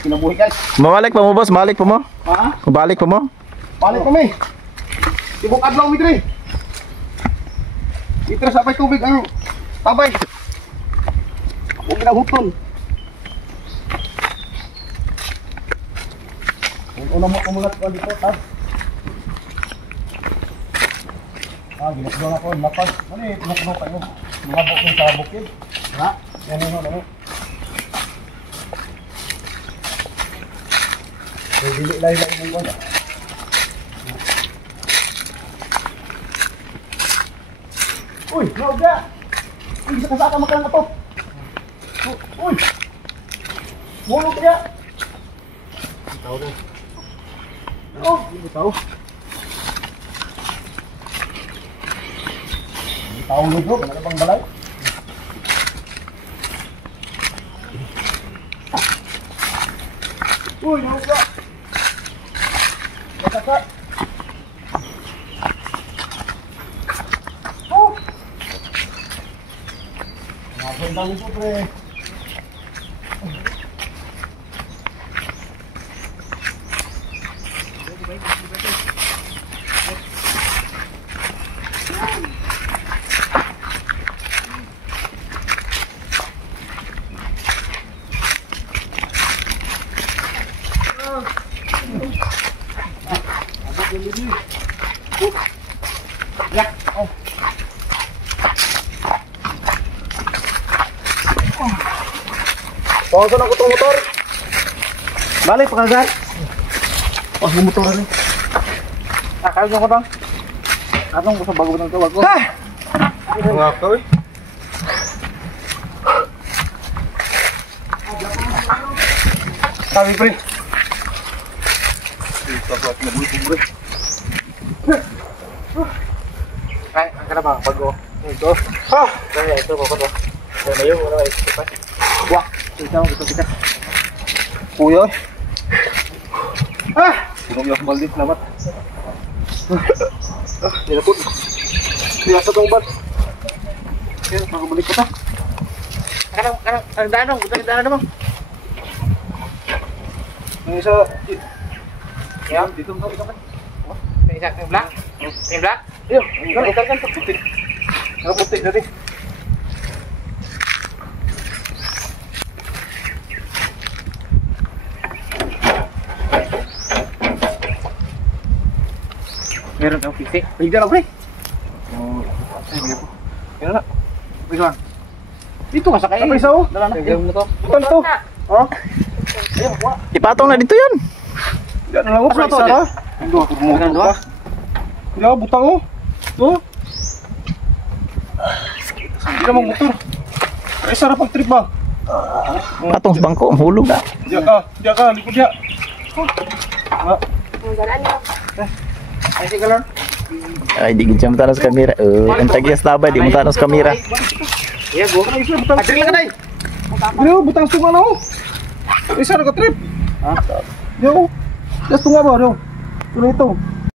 kinabuhi guys. Mabalik pa mo boss, balik pa mo. Ha? Balik pa mo. Balik kami. Tibok adlaw mitri. Mitri sabay tubig ang tabay. Huwag ginahuton. Una mo kumulat ko dito, tab. Ginagawa ko, lapas. Ano eh, pinakano kayo? Mga bukid sa bukid. Ha? Yan yun, ano? Dili lain-lain ng ko. Uy, nauga! Uy, bisa kasaka makalang ito. Uy! Mulog kaya! Bitaw na. Oh, bitaw. Bitaw lugo, kanaka pang balay. Uy, nauga! Kasaka! Oh! Nakapundang ito, pre. Ya, oh. Pawasan ako itong motor. Balik, pakagat. Oh, yung motor rin. Akal ko itong. Atong ko sa bago ng tawag ko. Ha! Nga ka, eh. Sabi, pre. Ito, pre. Ay, ang ka na ba? Bago. Ito. Ha! Kaya ito, bago. Kaya na yun, wala ito pa. Wah! Ito, kita. Kuya. Ah! Sinong yung balik, selamat. Nilapot. Kaya sa tong bat. Kaya, makabalik ko ta. Ang daan mo. Ang isa. Yan, dito mo ito kan. Isa, yung black? Yung black? Iyo, ikan sa putik. Ang putik dati. Meron kang fisik. Pagda lang, pre. Oh, meron na. Pagda. Dito ka sa kaya. Apa isa, oh? Dala na. Gawin mo to. Bukan to. Oh? Ayun, wa. Ipatong na dito yan. Diyan na lang ako, pre. Sara. Dua, kumuha dua. Ya, butang oh. Tuh. Hindi mong motor. Ay, sarap pag trip ba? Patong sa bangko, hulog na. Diya ka, likod diya. Ay, sige lang. Ay, di gid siya matanos sa kamera. Ang tagias tabay, di matanos sa kamera. Iya, gua kan isa butang. Trip lang day. Bro, butang sunga na oh. Ay, sarap ka trip. Ha? Yo. Just tunga ba, bro? Tuloy ito.